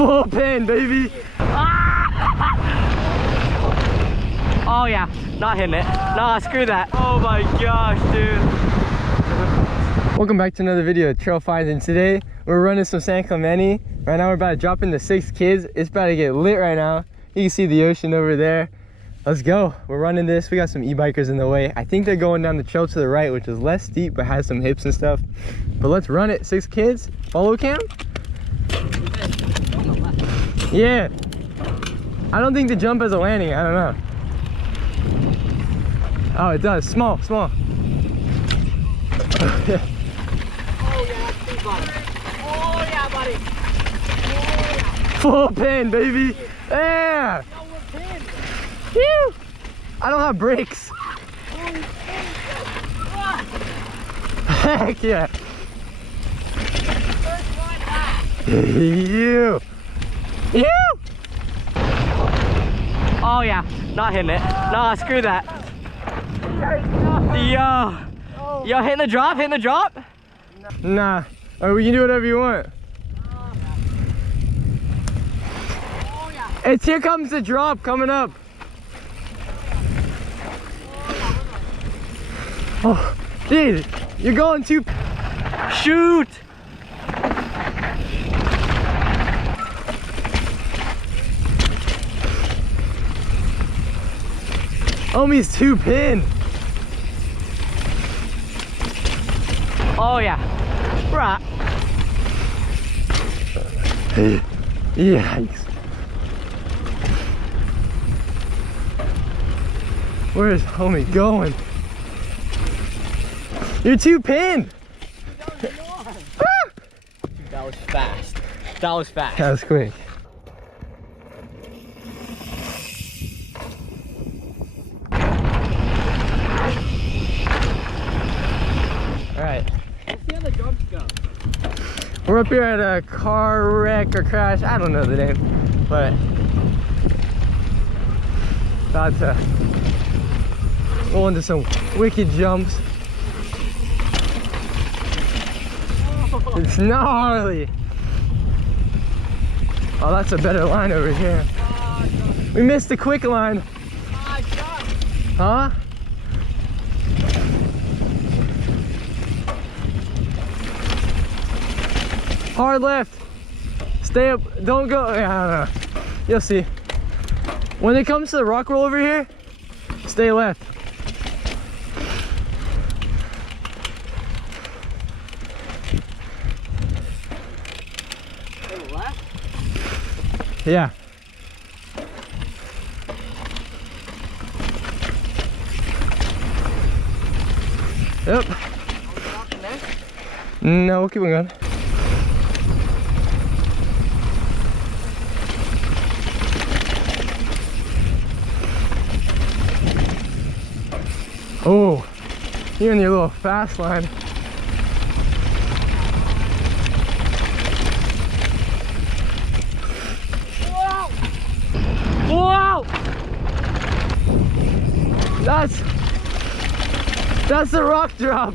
Full pin, baby. Oh yeah, not hitting it. Nah, screw that. Oh my gosh, dude. Welcome back to another video of Trail Finds, and today we're running some San Clemente. Right now we're about to drop into 6 kids. It's about to get lit right now. You can see the ocean over there. Let's go. We're running this. We got some e-bikers in the way. I think they're going down the trail to the right, which is less steep but has some hips and stuff. But let's run it. 6 kids. Follow cam? Yeah. I don't think the jump has a landing. I don't know. Oh, it does. Small. Oh yeah, that's big, buddy. Oh yeah, buddy. Oh yeah. Full pin, baby. Yeah. Phew. I don't have brakes. Heck yeah. You. Oh yeah, not hitting it. Nah, screw that. Yo, hitting the drop, Nah. Alright, we can do whatever you want. It's here comes the drop coming up. Oh, dude, you're going too. Shoot. Homie's 2 pin. Oh yeah, right. Yikes. Where is homie going? You're 2 pin. That was fast. That was fast. That was quick. Alright. Let's see how the jumps go. We're up here at a car wreck or crash. I don't know the name, but about to go into some wicked jumps. It's gnarly. Oh, that's a better line over here. We missed the quick line. Huh? Hard left. Stay up. Don't go. Yeah, I don't know. You'll see. When it comes to the rock roll over here, stay left. Stay left? Yeah. Yep. No, we'll keep on going. Oh, you're in your little fast line. Whoa! That's the rock drop.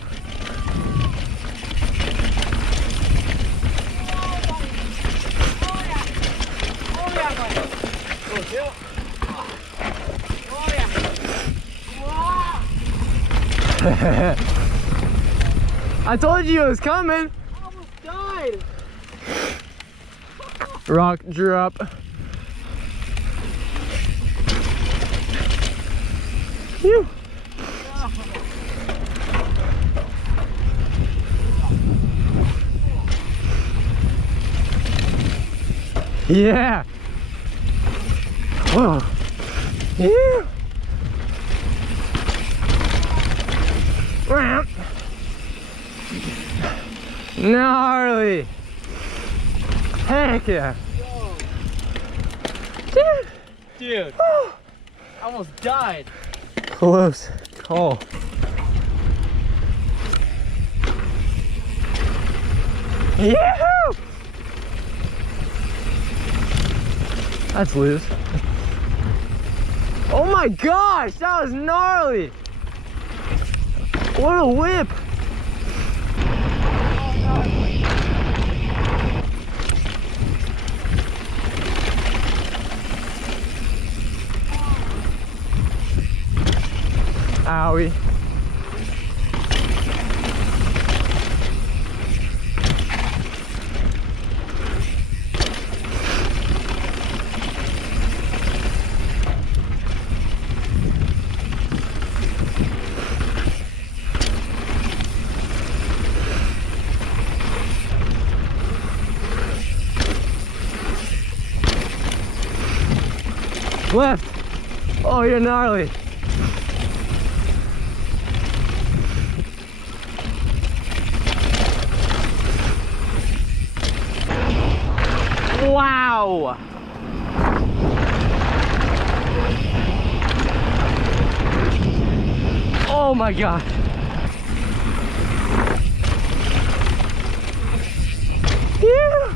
I told you it was coming. I almost died. Rock drop. Phew. Yeah. Whoa. Yeah. Gnarly. Heck yeah. Dude. I almost died. Close call. Yahoo! That's loose. Oh my gosh, that was gnarly. What a whip. we? Left. Oh, you're gnarly. Wow. Oh my God. Yeah.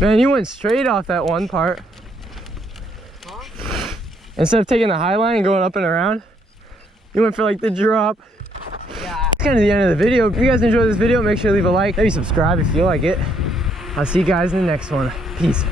Man, you went straight off that one part. Huh? Instead of taking the high line and going up and around, you went for like the drop. Yeah. That's kind of the end of the video. If you guys enjoyed this video, make sure to leave a like, maybe subscribe if you like it. I'll see you guys in the next one. Peace.